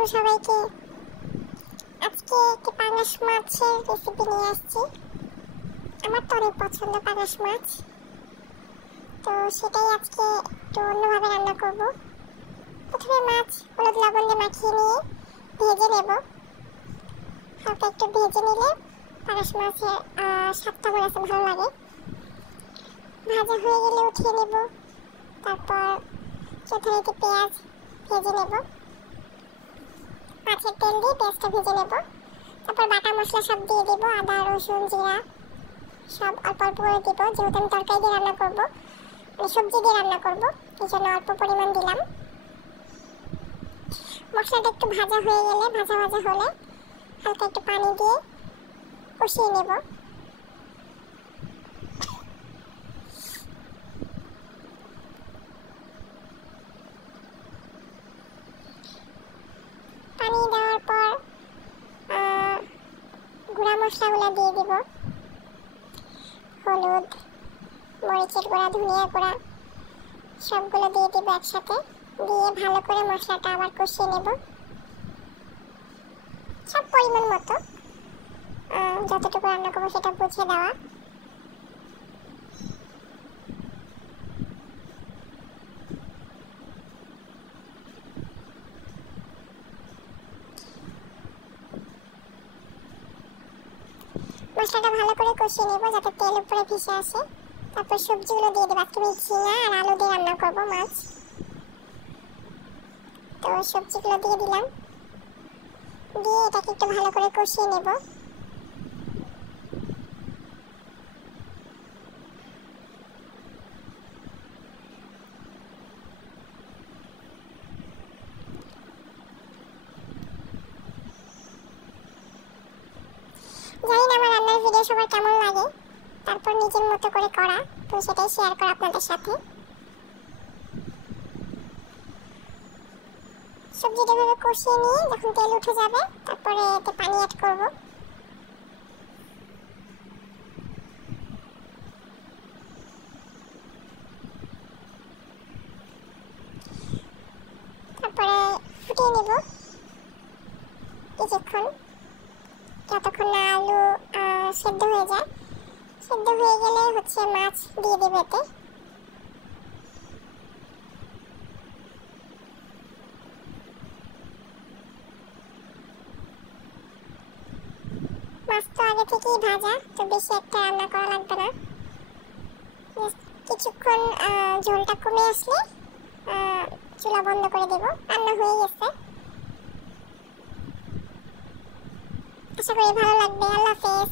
আলাইকুম সবাইকে। আজকে একটি পাঙ্গাস মাছের রেসিপি নিয়ে আসছি। আমার তো অনেক পছন্দ পাঙ্গাস মাছ, তো সেটাই আজকে একটু অন্যভাবে রান্না করব। প্রথমে মাছ হলুদ লবণ দিয়ে মাখিয়ে নিয়ে ভেজে নেব। হালকা একটু ভেজে নিলে পাঙ্গাস মাছের স্বাদটা আমার কাছে ভালো লাগে। ভাজা হয়ে গেলে উঠিয়ে নেব। তারপর যথারীতি পেঁয়াজ ভেজে নেব। মাছের তেল দিয়ে পেঁয়াজটা ভেজে নেব। তারপর বাটা মশলা সব দিয়ে দেবো, আদা রসুন জিরা সব অল্প অল্প করে দেবো, যেহেতু আমি তরকারি দিয়ে রান্না করবো, সবজি দিয়ে রান্না করবো, এই জন্য অল্প পরিমাণ দিলাম। মশলাটা একটু ভাজা হয়ে গেলে, ভাজা হলে হালকা একটু পানি দিয়ে কষিয়ে নেব। পানি দেওয়ার পর গুঁড়া মশলাগুলো দিয়ে দেব, হলুদ, মরিচের গুঁড়া, ধনিয়া গুঁড়া সবগুলো দিয়ে দেব একসাথে। দিয়ে ভালো করে মশলাটা আবার কষিয়ে নেব, সব পরিমাণ মতো, যতটুকু রান্না করবো সেটা বুঝে দেওয়া। মশলাটা ভালো করে কষিয়ে নেব যাতে তেল উপরে ভেসে আসে। তারপর সবজিগুলো দিয়ে দেবো। আজকে আমি ঝিঙা আর আলু দিয়ে রান্না করবো মাছ, তো সবজিগুলো দিয়ে দিলাম। দিয়ে এটাকে একটু ভালো করে কষিয়ে নেব। জানি না আমার রান্নার ভিডিও সবার কেমন লাগে, তারপর নিজের মতো করে করা, তো সেটাই শেয়ার করা আপনাদের সাথে। সবজিটা ভাবে কষিয়ে নিয়ে যখন তেল উঠে যাবে, তারপরে এতে পানি অ্যাড করব। তারপরে ফুটিয়ে নেব কিছুক্ষণ, যতক্ষণ না আলু সেদ্ধ হয়ে যায়। সেদ্ধ হয়ে গেলে মাছ দিয়ে দেব এতে। মাছ তো আগে থেকেই ভাজা, তো বেশি একটা রান্না করা লাগবে না। কিছুক্ষণ ঝোলটা কমে আসলে চুলা বন্ধ করে দেব। রান্না হয়ে গেছে। আশা করি ভালো লাগবে। আল্লাহ হাফেজ।